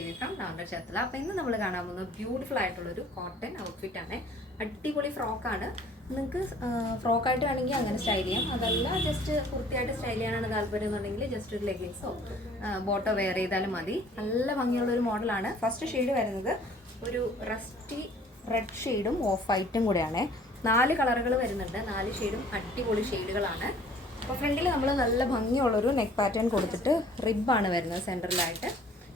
ദേവി from നാണ്ടർ Cherthala. അപ്പോൾ ഇന്ന് നമ്മൾ കാണാൻ പോകുന്നത് ബ്യൂട്ടിഫുൾ ആയിട്ടുള്ളൊരു കോട്ടൺ ഔട്ട്ഫിറ്റാണ്. അടിപൊളി ഫ്രോക്കാണ്. നിങ്ങൾക്ക് ഫ്രോക്കായിട്ട് വേണമെങ്കിൽ അങ്ങനെ സ്റ്റൈൽ ചെയ്യാം. അതല്ല ജസ്റ്റ് കുർത്തിയായിട്ട് സ്റ്റൈൽ ചെയ്യാനാണ് താല്പര്യം എന്നുണ്ടെങ്കിൽ ജസ്റ്റ് ഒരു ലെഗിൻസോ ബോട്ടോ വെയർ ചെയ്താലും മതി. നല്ല ഭംഗിയുള്ളൊരു മോഡലാണ്. ഫസ്റ്റ് ഷെയ്ഡ് വരുന്നത് ഒരു റസ്റ്റി റെഡ് ഷെയ്ഡും ഓഫ് വൈറ്റും കൂടെയാണ്. 4 കളറുകൾ വരുന്നുണ്ട്. 4 ഷെയ്ഡും അടിപൊളി ഷെയ്ഡുകളാണ്. അപ്പോൾ ഫ്രണ്ടിൽ നമ്മൾ നല്ല ഭംഗിയുള്ളൊരു നെക്ക് പാറ്റേൺ കൊടുത്തിട്ട് റിബാണ് വരുന്നത് സെൻറ്ററിലായിട്ട്.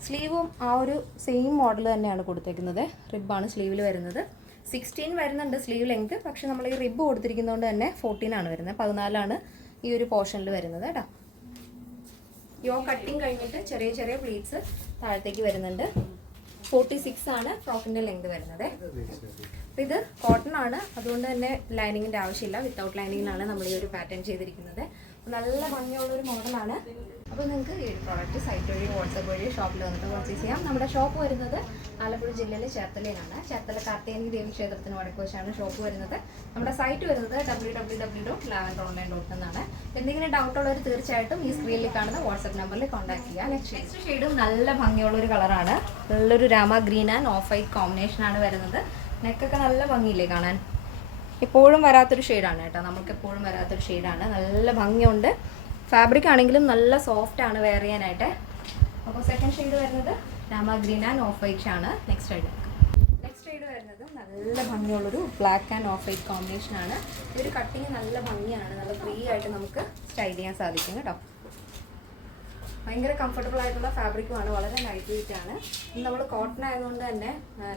സ്ലീവും ആ ഒരു സെയിം മോഡൽ തന്നെയാണ് കൊടുത്തേക്കുന്നത്. റിബാണ് സ്ലീവിൽ വരുന്നത്. 16 വരുന്നുണ്ട് സ്ലീവ് ലെങ്ത്. പക്ഷെ നമ്മൾ ഈ റിബ് കൊടുത്തിരിക്കുന്നതുകൊണ്ട് തന്നെ 14 ആണ് വരുന്നത്. 14 ഈ ഒരു പോർഷനിൽ വരുന്നത് കേട്ടോ. യോ കട്ടിങ് കഴിഞ്ഞിട്ട് ചെറിയ ചെറിയ പ്ലീറ്റ്സ് താഴത്തേക്ക് വരുന്നുണ്ട്. 46 ആണ് ഫ്രോക്കിൻ്റെ ലെങ്ത് വരുന്നത്. അപ്പോൾ ഇത് കോട്ടൺ ആണ്, അതുകൊണ്ട് തന്നെ ലൈനിങ്ങിൻ്റെ ആവശ്യമില്ല. വിത്തൗട്ട് ലൈനിങ്ങിനാണ് നമ്മൾ ഈ ഒരു പാറ്റേൺ ചെയ്തിരിക്കുന്നത്. നല്ല ഭംഗിയുള്ളൊരു മോഡലാണ്. അപ്പോൾ നിങ്ങൾക്ക് ഈ പ്രോഡക്റ്റ് സൈറ്റ് വഴി വാട്സപ്പ് വഴി ഷോപ്പിൽ വന്നിട്ട് പർച്ചേസ് ചെയ്യാം. നമ്മുടെ ഷോപ്പ് വരുന്നത് ആലപ്പുഴ ജില്ലയിലെ ചേർത്തലയിലാണ്. ചേർത്തല കാർത്തികേയനി ദേവി ക്ഷേത്രത്തിന് വടക്കുവശമാണ് ഷോപ്പ് വരുന്നത്. നമ്മുടെ സൈറ്റ് വരുന്നത് www.lavenderonline.com എന്നാണ്. എന്തെങ്കിലും ഡൗട്ട് ഉള്ളവർ തീർച്ചയായിട്ടും ഈ സ്ക്രീനിൽ കാണുന്ന വാട്സപ്പ് നമ്പറിൽ കോൺടാക്ട് ചെയ്യുക. നെക്സ്റ്റ് ഷെയ്ഡും നല്ല ഭംഗിയുള്ളൊരു കളറാണ്. നല്ലൊരു Rama green and of white കോമ്പിനേഷനാണ് വരുന്നത്. നെക്കൊക്കെ നല്ല ഭംഗിയില്ലേ കാണാൻ. എപ്പോഴും വരാത്തൊരു ഷെയ്ഡാണ് കേട്ടോ. നമുക്ക് എപ്പോഴും വരാത്തൊരു ഷെയ്ഡാണ്. നല്ല ഭംഗിയുണ്ട്. ഫാബ്രിക് ആണെങ്കിലും നല്ല സോഫ്റ്റ് ആണ് വെയർ ചെയ്യാനായിട്ട്. അപ്പോൾ സെക്കൻഡ് ഷെയ്ഡ് വരുന്നത് Rama green and of white ആണ്. നെക്സ്റ്റ് ഷെയ്ഡ് വരുന്നത് നല്ല ഭംഗിയുള്ളൊരു ബ്ലാക്ക് ആൻഡ് ഓഫ് വൈറ്റ് കോമ്പിനേഷനാണ്. ഈ ഒരു കട്ടിങ് നല്ല ഭംഗിയാണ്. നല്ല ഫ്രീ ആയിട്ട് നമുക്ക് സ്റ്റൈൽ ചെയ്യാൻ സാധിക്കും കേട്ടോ. ഭയങ്കര കംഫർട്ടബിൾ ആയിട്ടുള്ള ഫാബ്രിക്കുമാണ്. വളരെ ലൈറ്റ് വെയിറ്റ് ആണ്. നമ്മൾ കോട്ടൺ ആയതുകൊണ്ട് തന്നെ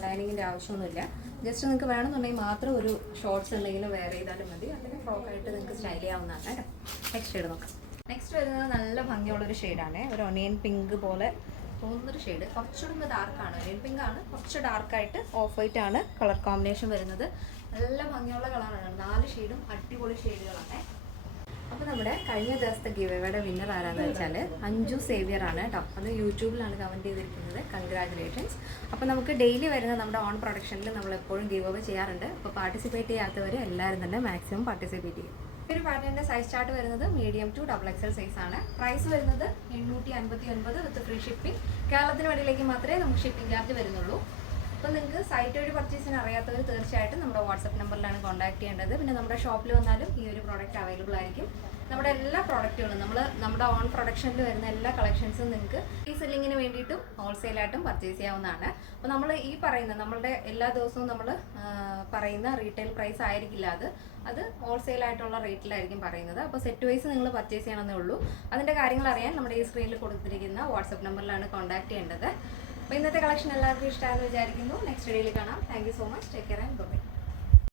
ലൈനിങ്ങിൻ്റെ ആവശ്യമൊന്നുമില്ല. ജസ്റ്റ് നിങ്ങൾക്ക് വേണമെന്നുണ്ടെങ്കിൽ മാത്രം ഒരു ഷോർട്ട്സ് എന്തെങ്കിലും വെയർ ചെയ്താലും മതി. അല്ലെങ്കിൽ ഫ്രോക്കായിട്ട് നിങ്ങൾക്ക് സ്റ്റൈൽ ചെയ്യാവുന്നതാണ് കേട്ടോ. നെക്സ്റ്റ് ഷെയ്ഡ് നോക്കാം. നെക്സ്റ്റ് വരുന്നത് നല്ല ഭംഗിയുള്ളൊരു ഷെയ്ഡാണ്. ഒരു ഒനിയൻ പിങ്ക് പോലെ തോന്നുന്നൊരു ഷെയ്ഡ്. കുറച്ചുകൂടി ഡാർക്കാണ്. ഒനിയൻ പിങ്ക് ആണ്. കുറച്ച് ഡാർക്കായിട്ട് ഓഫ് വൈറ്റ് ആണ് കളർ കോമ്പിനേഷൻ വരുന്നത്. നല്ല ഭംഗിയുള്ള കളറാണ്. 4 ഷെയ്ഡും അടിപൊളി ഷെയ്ഡുകളാണ്. അപ്പോൾ നമ്മുടെ കഴിഞ്ഞ ദിവസത്തെ ഗിവ്-അവേയുടെ വിന്നർ ആരാന്ന് വെച്ചാൽ അഞ്ജു സേവിയർ ആണ് കേട്ടോ. അത് യൂട്യൂബിലാണ് കമൻറ്റ് ചെയ്തിരിക്കുന്നത്. കൺഗ്രാജുലേഷൻസ്. അപ്പോൾ നമുക്ക് ഡെയിലി വരുന്ന നമ്മുടെ ഓൺ പ്രൊഡക്ഷനിൽ നമ്മൾ എപ്പോഴും ഗിവ്-അവേ ചെയ്യാറുണ്ട്. അപ്പോൾ പാർട്ടിസിപ്പേറ്റ് ചെയ്യാത്തവർ എല്ലാവരും തന്നെ മാക്സിമം പാർട്ടിസിപ്പേറ്റ് ചെയ്യും. ഈ ഒരു പാറ്റേണിൻ്റെ സൈസ് ചാർട്ട് വരുന്നത് മീഡിയം ടു XXL സൈസ് ആണ്. പ്രൈസ് വരുന്നത് 859 വിത്ത് ഫ്രീ ഷിപ്പിംഗ്. കേരളത്തിന് വെളിയിലേക്ക് മാത്രമേ നമുക്ക് ഷിപ്പിംഗ് ചാർജ് വരുന്നുള്ളൂ. അപ്പോൾ നിങ്ങൾക്ക് സൈറ്റ് വഴി പർച്ചേസ് ചെയ്യാൻ അറിയാത്തവർ തീർച്ചയായിട്ടും നമ്മുടെ വാട്സപ്പ് നമ്പറിലാണ് കോൺടാക്ട് ചെയ്യേണ്ടത്. പിന്നെ നമ്മുടെ ഷോപ്പിൽ വന്നാലും ഈ ഒരു പ്രോഡക്റ്റ് അവൈലബിൾ ആയിരിക്കും. നമ്മുടെ എല്ലാ പ്രോഡക്റ്റുകളും നമ്മുടെ ഓൺ പ്രൊഡക്ഷനിൽ വരുന്ന എല്ലാ കളക്ഷൻസും നിങ്ങൾക്ക് ഈ സെല്ലിങ്ങിന് വേണ്ടിയിട്ടും ഹോൾസെയിലായിട്ടും പർച്ചേസ് ചെയ്യാവുന്നതാണ്. അപ്പോൾ നമ്മൾ ഈ പറയുന്ന നമ്മളുടെ എല്ലാ ദിവസവും നമ്മൾ പറയുന്ന റീറ്റെയിൽ പ്രൈസ് ആയിരിക്കില്ല. അത് ഹോൾസെയിലായിട്ടുള്ള റേറ്റിലായിരിക്കും പറയുന്നത്. അപ്പോൾ സെറ്റ് വൈസ് നിങ്ങൾ പർച്ചേസ് ചെയ്യണമെന്നേ ഉള്ളൂ. അതിൻ്റെ കാര്യങ്ങൾ അറിയാൻ നമ്മുടെ ഈ സ്ക്രീനിൽ കൊടുത്തിരിക്കുന്ന വാട്സപ്പ് നമ്പറിലാണ് കോൺടാക്ട് ചെയ്യേണ്ടത്. അപ്പോൾ ഇന്നത്തെ കളക്ഷൻ എല്ലാവർക്കും ഇഷ്ടമായെന്ന് വിചാരിക്കുന്നു. നെക്സ്റ്റ് വീഡിയോയിൽ കാണാം. Thank you so much. Take care and by.